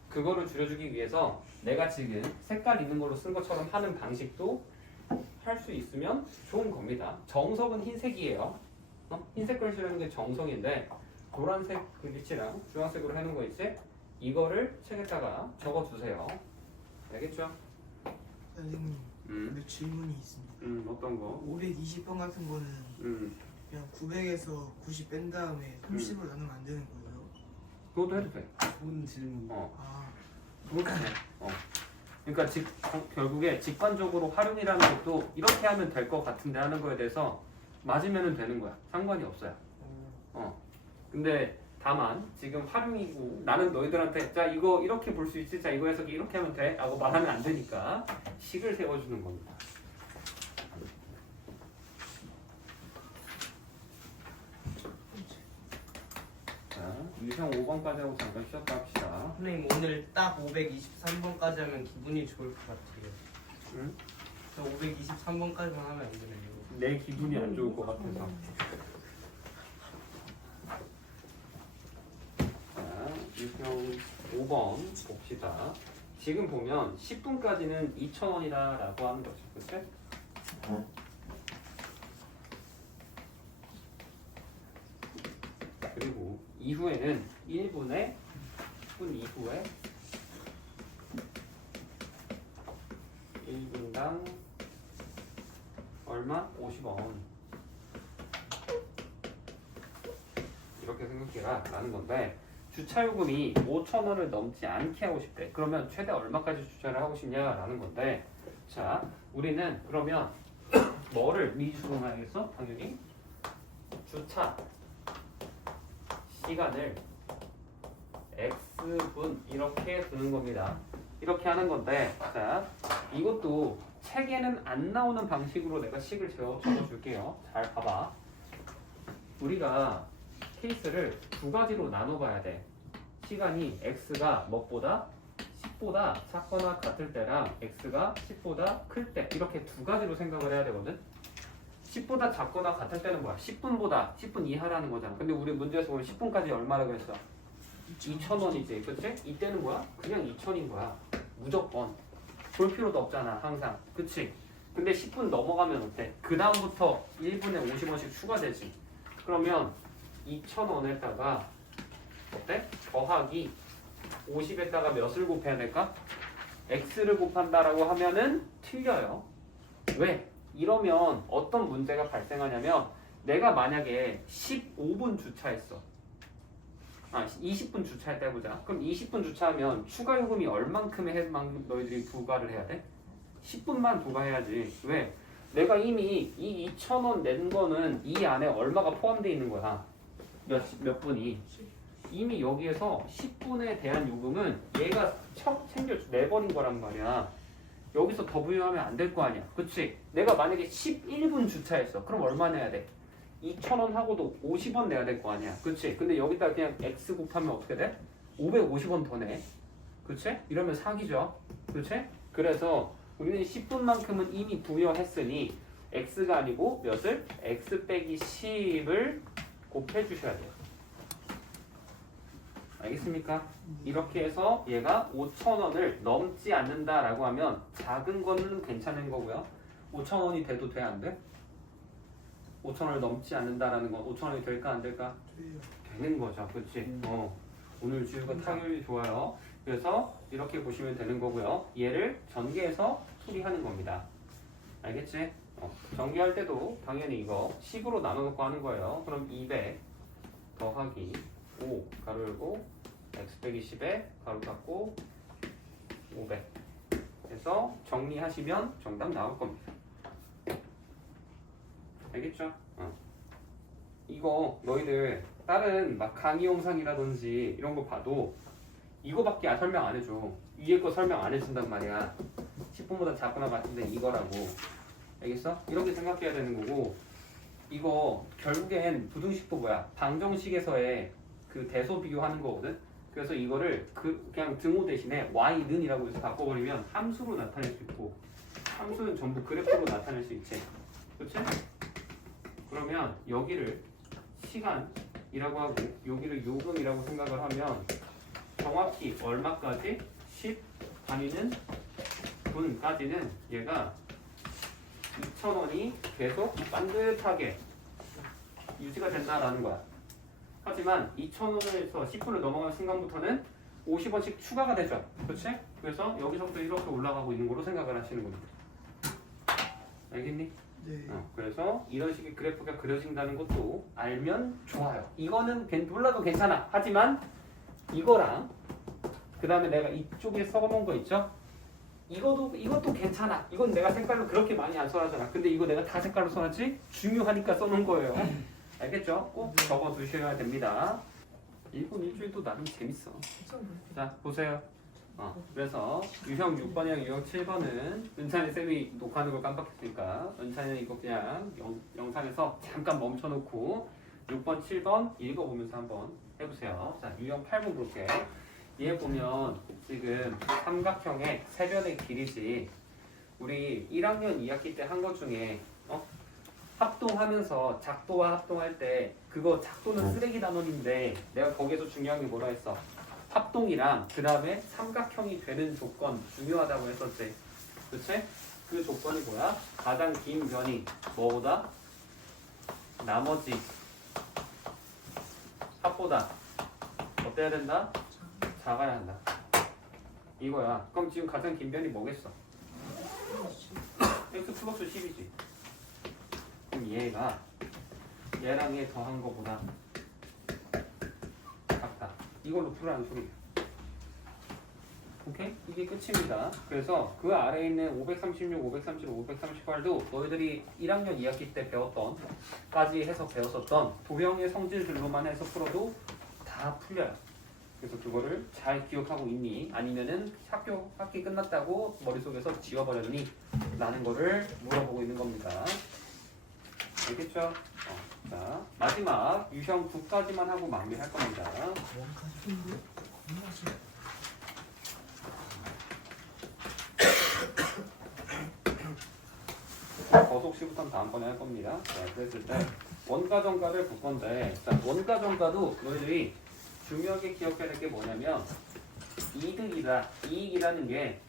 그거를 줄여주기 위해서 내가 지금 색깔 있는 걸로 쓴 것처럼 하는 방식도 할 수 있으면 좋은 겁니다. 정석은 흰색이에요. 흰색 글씨라는 게 정성인데 노란색 글씨랑 주황색으로 해놓은 거 있지? 이거를 책에다가 적어주세요. 알겠죠? 선생님, 근데 질문이 있습니다. 어떤 거? 520번 같은 거는 그냥 900에서 90 뺀 다음에 30으로 나누면 안 되는 거예요? 그것도 해도 돼. 좋은 질문. 아, 그것도 돼. 그러니까 결국에 직관적으로 활용이라는 것도 이렇게 하면 될 것 같은데 하는 거에 대해서 맞으면 되는 거야. 상관이 없어요. 근데 다만 지금 활용이고 나는 너희들한테 자 이거 이렇게 볼 수 있지? 자 이거 해석이 이렇게 하면 돼? 라고 말하면 안 되니까 식을 세워주는 겁니다. 자, 유형 5번까지 하고 잠깐 쉬었다 합시다. 선생님 오늘 딱 523번까지 하면 기분이 좋을 것 같아요. 응? 저 523번까지만 하면 안 되나요? 내 기분이 안 좋을 것 같아서. 자, 유형 5번 봅시다. 지금 보면 10분까지는 2,000원이다라고 하는 거죠. 그치? 그리고 이후에는 1분에 10분 이후에 1분당 얼마? 50원. 이렇게 생각해라 라는 건데 주차요금이 5,000원을 넘지 않게 하고 싶대. 그러면 최대 얼마까지 주차를 하고 싶냐라는 건데 자 우리는 그러면 뭐를 미수로 해야겠어? 당연히 주차 시간을 x분 이렇게 두는 겁니다. 이렇게 하는 건데 자 이것도 책에는 안 나오는 방식으로 내가 식을 적어줄게요. 잘 봐봐. 우리가 케이스를 두 가지로 나눠봐야 돼. 시간이 x가 무엇보다 10보다 작거나 같을 때랑 x가 10보다 클 때 이렇게 두 가지로 생각을 해야 되거든. 10보다 작거나 같을 때는 뭐야? 10분보다 10분 이하라는 거잖아. 근데 우리 문제에서 보면 10분까지 얼마라고 했어? 2,000원이지. 그치? 이때는 뭐야? 그냥 2,000인 거야. 무조건. 볼 필요도 없잖아. 항상. 그치? 근데 10분 넘어가면 어때? 그 다음부터 1분에 50원씩 추가되지. 그러면 2,000원에다가 어때? 더하기 50에다가 몇을 곱해야 될까? x를 곱한다라고 하면은 틀려요. 왜? 이러면 어떤 문제가 발생하냐면 내가 만약에 15분 주차했어. 20분 주차했다 해보자. 그럼 20분 주차하면 추가 요금이 얼만큼의 너희들이 부과를 해야 돼? 10분만 부과해야지. 왜? 내가 이미 이 2,000원 낸 거는 이 안에 얼마가 포함되어 있는 거야. 몇 분이. 이미 여기에서 10분에 대한 요금은 얘가 내버린 거란 말이야. 여기서 더 부여하면 안 될 거 아니야. 그치? 내가 만약에 11분 주차했어. 그럼 얼마 내야 돼? 2,000원 하고도 50원 내야 될 거 아니야. 그치? 근데 여기다 그냥 x 곱하면 어떻게 돼? 550원 더 내. 그치? 이러면 사기죠. 그치? 그래서 우리는 10분만큼은 이미 부여했으니 x가 아니고 몇을? x 빼기 10을 곱해 주셔야 돼요. 알겠습니까? 이렇게 해서 얘가 5,000원을 넘지 않는다라고 하면 작은 거는 괜찮은 거고요. 5,000원이 돼도 돼? 안 돼? 5,000원을 넘지 않는다라는 건 5,000원이 될까 안 될까? 되는 거죠. 그치? 오늘 주유가 타결이 좋아요. 그래서 이렇게 보시면 되는 거고요. 얘를 전개해서 풀이하는 겁니다. 알겠지? 전개할 때도 당연히 이거 10으로 나눠놓고 하는 거예요. 그럼 200 더하기 5 가로 열고 x 빼기 10에 가로 닫고 500 해서 정리하시면 정답 나올 겁니다. 알겠죠? 이거 너희들 다른 막 강의 영상이라든지 이런 거 봐도 이거밖에 설명 안 해줘. 위에 거 설명 안 해준단 말이야. 10분보다 작거나 같은데 이거라고. 알겠어? 이렇게 생각해야 되는 거고 이거 결국엔 부등식도 뭐야? 방정식에서의 그 대소 비교하는 거거든. 그래서 이거를 그냥 등호 대신에 y는이라고 해서 바꿔버리면 함수로 나타낼 수 있고 함수는 전부 그래프로 나타낼 수 있지. 그렇지? 그러면 여기를 시간이라고 하고 여기를 요금이라고 생각을 하면 정확히 얼마까지? 10 단위는 분까지는 얘가 2,000원이 계속 반듯하게 유지가 된다라는 거야. 하지만 2,000원에서 10분을 넘어가는 순간부터는 50원씩 추가가 되죠. 그렇지? 그래서 여기서부터 이렇게 올라가고 있는 걸로 생각을 하시는 겁니다. 알겠니? 네. 그래서 이런 식의 그래프가 그려진다는 것도 알면 좋아요. 이거는 몰라도 괜찮아. 하지만 이거랑 그 다음에 내가 이쪽에 써놓은 거 있죠? 이것도 괜찮아. 이건 내가 색깔로 그렇게 많이 안 써놨잖아. 근데 이거 내가 다 색깔로 써놨지? 중요하니까 써놓은 거예요. 알겠죠? 꼭 적어 두셔야 됩니다. 1분 일주일도 나름 재밌어. 자, 보세요. 그래서 유형 6번이랑 유형 7번은 은찬이 쌤이 녹화하는 걸 깜빡했으니까 은찬이는 이거 그냥 영상에서 잠깐 멈춰놓고 6번, 7번 읽어보면서 한번 해보세요. 자, 유형 8번 볼게요. 얘 보면 지금 삼각형의 세변의 길이지. 우리 1학년 2학기 때 한 것 중에 합동하면서 작도와 합동할 때 그거 작도는 쓰레기 단원인데 내가 거기에서 중요한 게 뭐라 했어? 합동이랑 그 다음에 삼각형이 되는 조건 중요하다고 했었지. 그치? 그 조건이 뭐야? 가장 긴 변이 뭐보다? 나머지 합보다 어때야 된다? 작아야 한다. 이거야. 그럼 지금 가장 긴 변이 뭐겠어? x 플러스 10이지. 그럼 얘가 얘랑 얘 더한 거보다 작다. 이걸로 풀으라는 소리야. 오케이? 이게 끝입니다. 그래서 그 아래에 있는 536, 537, 538도 너희들이 1학년 2학기 때 배웠던 까지 해서 배웠었던 도형의 성질들로만 해서 풀어도 다 풀려요. 그래서 그거를 잘 기억하고 있니? 아니면은 학기 끝났다고 머릿속에서 지워버렸니? 라는 거를 물어보고 있는 겁니다. 알겠죠? 자, 마지막 유형 9까지만 하고 마무리할 겁니다. 거속시부터는 다음번에 할 겁니다. 자, 그랬을 때 원가 정가를 볼 건데, 자, 원가 정가도 너희들이 중요하게 기억해야 될 게 뭐냐면 이익이라는 게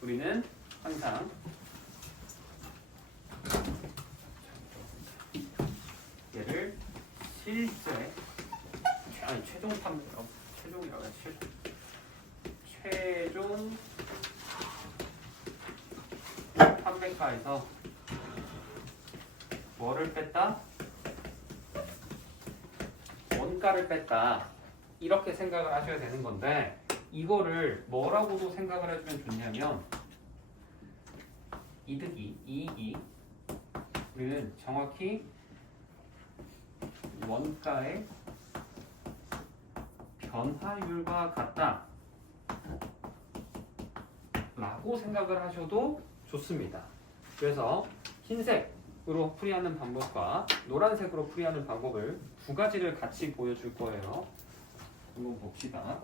우리는 항상 얘를 실제 최종 최종이라고 해야지. 최종 판매가에서 뭐를 뺐다? 원가를 뺐다. 이렇게 생각을 하셔야 되는 건데 이거를 뭐라고도 생각을 해주면 좋냐면 이익이 우리는 정확히 원가의 변화율과 같다 라고 생각을 하셔도 좋습니다. 그래서 흰색으로 풀이하는 방법과 노란색으로 풀이하는 방법을 두 가지를 같이 보여줄 거예요. 한번 봅시다.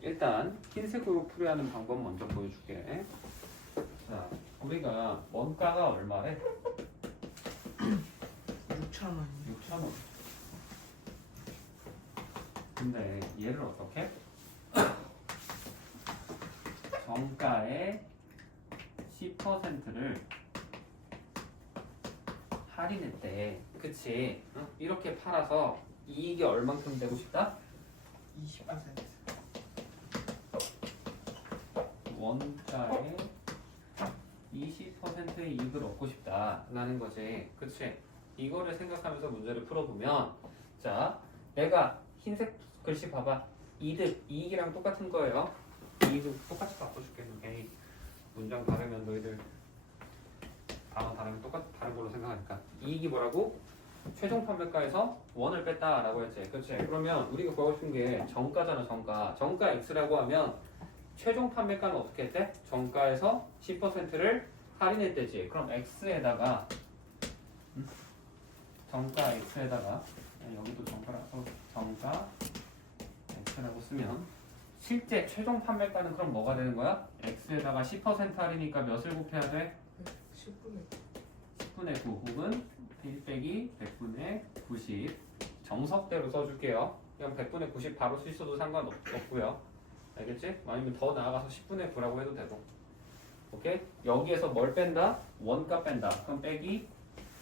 일단 흰색으로 풀이하는 방법 먼저 보여줄게. 자, 우리가 원가가 얼마래? 6,000원. 6,000원. 근데 얘를 어떻게? 정가의 10%를 할인했대. 그치? 이렇게 팔아서 이익이 얼만큼 되고 싶다? 20%. 원가의 20%의 이익을 얻고 싶다라는 거지. 그치? 이거를 생각하면서 문제를 풀어보면 자, 내가 흰색 글씨 봐봐. 이익이랑 똑같은 거예요. 이익을 똑같이 바꿔줄게. 에이, 문장 다르면 너희들 단어 다르면 다른 걸로 생각하니까. 이익이 뭐라고? 최종 판매가에서 원을 뺐다라고 했지. 그렇지? 그러면 우리가 구하고 싶은 게 정가잖아, 정가. 정가 X라고 하면 최종 판매가는 어떻게 했대? 정가에서 10%를 할인했대지. 그럼 X에다가 정가 X에다가 여기도 정가라고 정가 X라고 쓰면 실제 최종 판매가는 그럼 뭐가 되는 거야? X에다가 10% 할인이니까 몇을 곱해야 돼? 10분의 10분의 9 혹은 1 빼기 100분의 90 정석대로 써줄게요. 그냥 100분의 90 바로 쓸 수도 상관없고요. 알겠지? 아니면 더 나아가서 10분의 9라고 해도 되고. 오케이? 여기에서 뭘 뺀다? 원가 뺀다. 그럼 빼기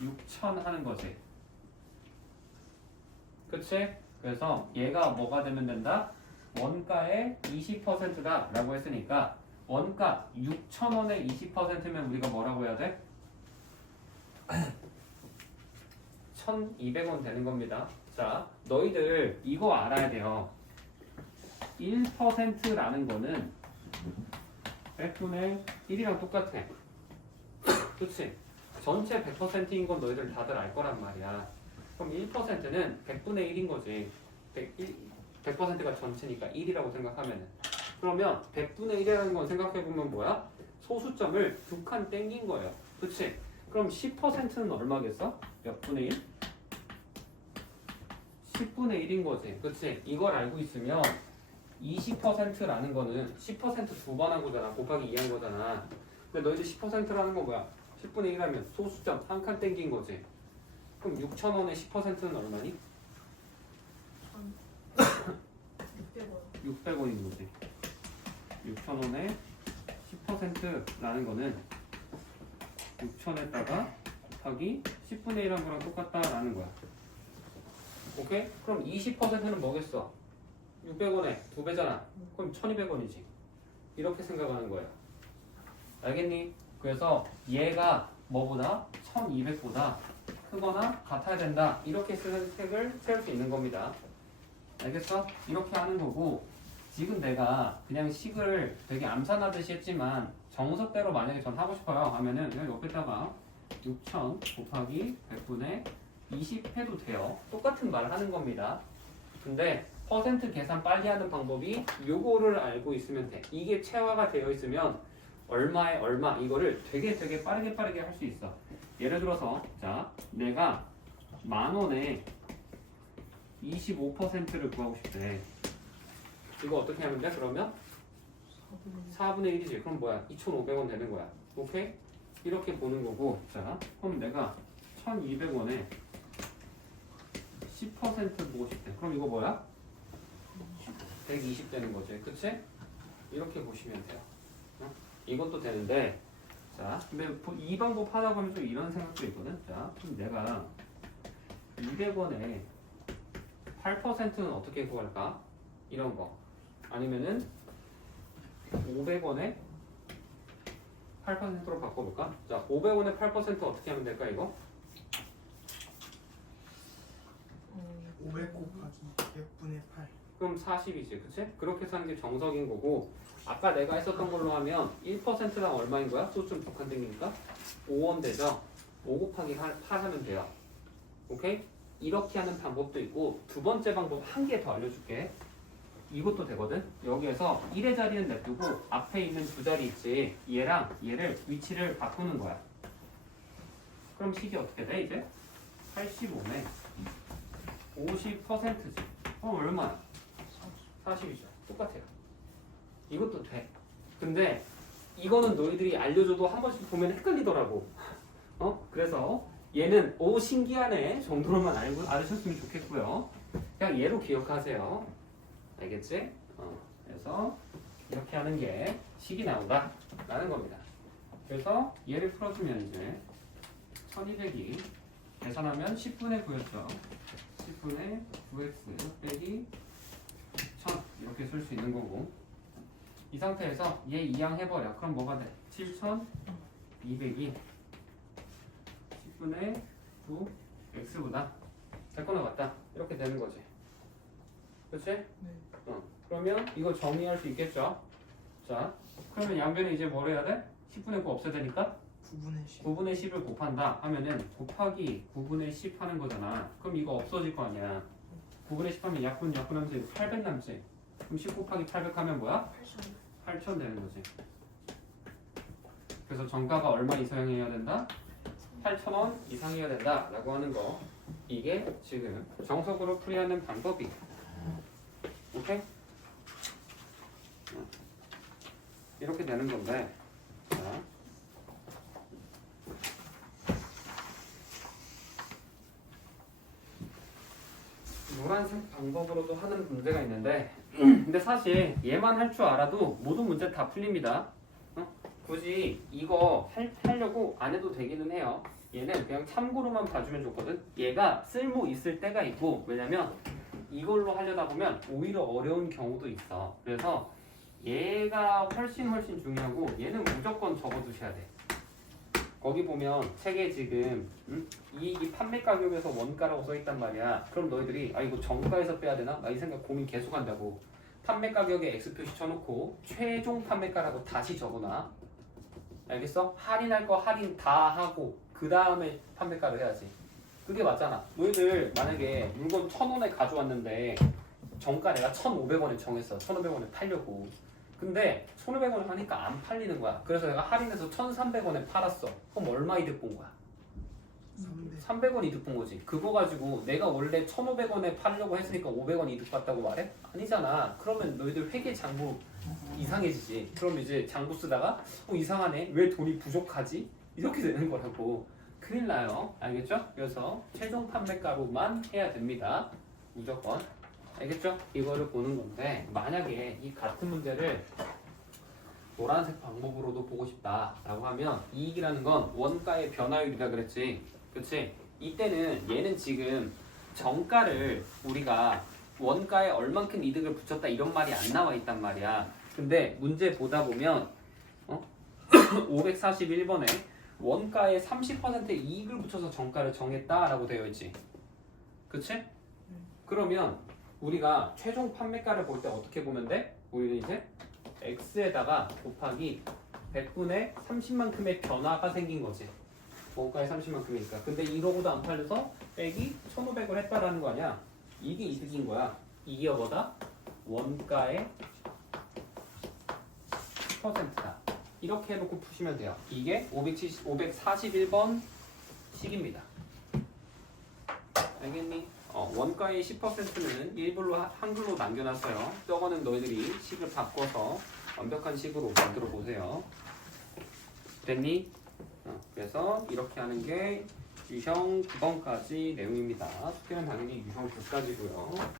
6,000 하는 거지. 그치? 그래서 얘가 뭐가 되면 된다? 원가의 20%다 라고 했으니까 원가 6,000원의 20%면 우리가 뭐라고 해야 돼? 1,200원 되는 겁니다. 자, 너희들 이거 알아야 돼요. 1%라는 거는 100분의 1이랑 똑같아. 그치? 전체 100%인 건 너희들 다들 알 거란 말이야. 그럼 1%는 100분의 1인 거지. 100%가 전체니까 1이라고 생각하면은. 그러면 100분의 1이라는 건 생각해보면 뭐야? 소수점을 두 칸 땡긴 거예요. 그치? 그럼 10%는 얼마겠어? 몇 분의 1? 10분의 1인 거지. 그치? 이걸 알고 있으면 20%라는 거는 10% 두 번 한 거잖아. 곱하기 2 한 거잖아. 근데 너희들 10%라는 건 뭐야? 10분의 1 하면 소수점 한 칸 땡긴 거지. 그럼 6,000원의 10%는 얼마니? 600원인 거지. 6,000원의 10%라는 거는 6,000에다가 곱하기 10분의 1 한 거랑 똑같다라는 거야. 오케이? 그럼 20%는 뭐겠어? 600원에 2배잖아. 그럼 1,200원이지. 이렇게 생각하는 거야. 알겠니? 그래서 얘가 뭐보다 1,200보다 크거나 같아야 된다. 이렇게 쓰는 책을 세울 수 있는 겁니다. 알겠어? 이렇게 하는 거고 지금 내가 그냥 식을 되게 암산하듯이 했지만 정석대로 만약에 전 하고 싶어요 하면은 그냥 옆에다가 6,000 곱하기 100분의 20 해도 돼요. 똑같은 말을 하는 겁니다. 근데 퍼센트 계산 빨리 하는 방법이 요거를 알고 있으면 돼. 이게 체화가 되어 있으면 얼마에 얼마 이거를 되게 빠르게 할 수 있어. 예를 들어서 자 내가 10,000원에 25%를 구하고 싶대. 이거 어떻게 하면 돼? 그러면 4분의 1이지. 그럼 뭐야? 2,500원 되는 거야. 오케이? 이렇게 보는 거고. 자, 그럼 내가 1,200원에 10% 보고 싶대. 그럼 이거 뭐야? 120 되는 거지. 그치? 이렇게 보시면 돼요. 어? 이것도 되는데 자, 근데 이 방법 하다 보면 좀 이런 생각도 있거든. 자, 그럼 내가 200원에 8%는 어떻게 구할까? 이런 거. 아니면은 500원에 8%로 바꿔볼까? 자, 500원에 8% 어떻게 하면 될까, 이거? 500 곱하기 100분의 8 그럼 40이지, 그치? 그렇게 사는 게 정석인 거고, 아까 내가 했었던 걸로 하면 1%당 얼마인 거야? 소좀 두 칸 땡기니까 5원 되죠? 5 곱하기 8 하면 돼요. 오케이? 이렇게 하는 방법도 있고, 두 번째 방법 한 개 더 알려줄게. 이것도 되거든? 여기에서 1의 자리는 냅두고 앞에 있는 두 자리 있지? 얘랑 얘를 위치를 바꾸는 거야. 그럼 식이 어떻게 돼, 이제? 85네 50%지. 얼마야? 40이죠. 똑같아요. 이것도 돼. 근데 이거는 너희들이 알려줘도 한 번씩 보면 헷갈리더라고. 그래서 얘는 오 신기하네 정도로만 알으셨으면 좋겠고요. 그냥 얘로 기억하세요. 알겠지? 그래서 이렇게 하는 게 식이 나온다 라는 겁니다. 그래서 얘를 풀어주면 이제 1200이 계산하면 10분의 9였죠. 10분의 9x 빼기 1000 이렇게 쓸 수 있는 거고, 이 상태에서 얘 이항 해버려. 그럼 뭐가 돼? 7200이 10분의 9 x보다 작거나 같다 이렇게 되는 거지. 그치? 네. 그러면 이거 정리할 수 있겠죠? 자, 그러면 양변에 이제 뭘 해야 돼? 10분의 9 없애야 되니까 9분의 10. 9분의 10을 곱한다 하면은 곱하기 9분의 10 하는 거잖아. 그럼 이거 없어질 거 아니야. 9분의 10 하면 약분 하면서 800 남지. 그럼 10 곱하기 800 하면 뭐야? 8,000 되는 거지. 그래서 정가가 얼마 이상이어야 된다? 8,000원 이상이어야 된다 라고 하는 거. 이게 지금 정석으로 풀이하는 방법이. 오케이? 이렇게 되는 건데. 자. 노란색 방법으로도 하는 문제가 있는데 근데 사실 얘만 할 줄 알아도 모든 문제 다 풀립니다. 굳이 이거 하려고 안 해도 되기는 해요. 얘는 그냥 참고로만 봐주면 좋거든. 얘가 쓸모 있을 때가 있고 왜냐면 이걸로 하려다 보면 오히려 어려운 경우도 있어. 그래서 얘가 훨씬 중요하고 얘는 무조건 적어두셔야 돼. 거기 보면 책에 지금 이익이 판매 가격에서 원가라고 써있단 말이야. 그럼 너희들이 아 이거 정가에서 빼야 되나? 나 이 생각 고민 계속 한다고. 판매 가격에 X표시 쳐놓고 최종 판매가라고 다시 적어놔. 알겠어? 할인할 거 할인 다 하고 그 다음에 판매가를 해야지. 그게 맞잖아. 너희들 만약에 물건 1,000원에 가져왔는데 정가 내가 1,500원에 정했어. 1,500원에 팔려고. 근데 1,500원에 하니까 안 팔리는 거야. 그래서 내가 할인해서 1,300원에 팔았어. 그럼 얼마 이득 본 거야? 300원 이득 본 거지. 그거 가지고 내가 원래 1,500원에 팔려고 했으니까 500원 이득 봤다고 말해? 아니잖아. 그러면 너희들 회계 장부 이상해지지. 그럼 이제 장부 쓰다가 이상하네. 왜 돈이 부족하지? 이렇게 되는 거라고. 큰일 나요. 알겠죠? 그래서 최종 판매가로만 해야 됩니다. 무조건. 알겠죠? 이거를 보는 건데 만약에 이 같은 문제를 노란색 방법으로도 보고 싶다라고 하면 이익이라는 건 원가의 변화율이라 그랬지. 그치? 이때는 얘는 지금 정가를 우리가 원가에 얼만큼 이득을 붙였다 이런 말이 안 나와 있단 말이야. 근데 문제 보다 보면 541번에 원가에 30%의 이익을 붙여서 정가를 정했다라고 되어 있지. 그치? 그러면 우리가 최종 판매가를 볼 때 어떻게 보면 돼? 우리는 이제 X에다가 곱하기 100분의 30만큼의 변화가 생긴 거지. 원가에 30만큼이니까. 근데 이러고도 안 팔려서 빼기 1,500을 했다라는 거 아니야? 이게 이득인 거야. 이게 뭐다? 원가의 10%다. 이렇게 해놓고 푸시면 돼요. 이게 541번 식입니다. 알겠니? 원가의 10%는 일부러 한글로 남겨놨어요. 저거는 너희들이 식을 바꿔서 완벽한 식으로 만들어 보세요. 됐니? 그래서 이렇게 하는 게 유형 9번까지 내용입니다. 숙제는 당연히 유형 9까지고요.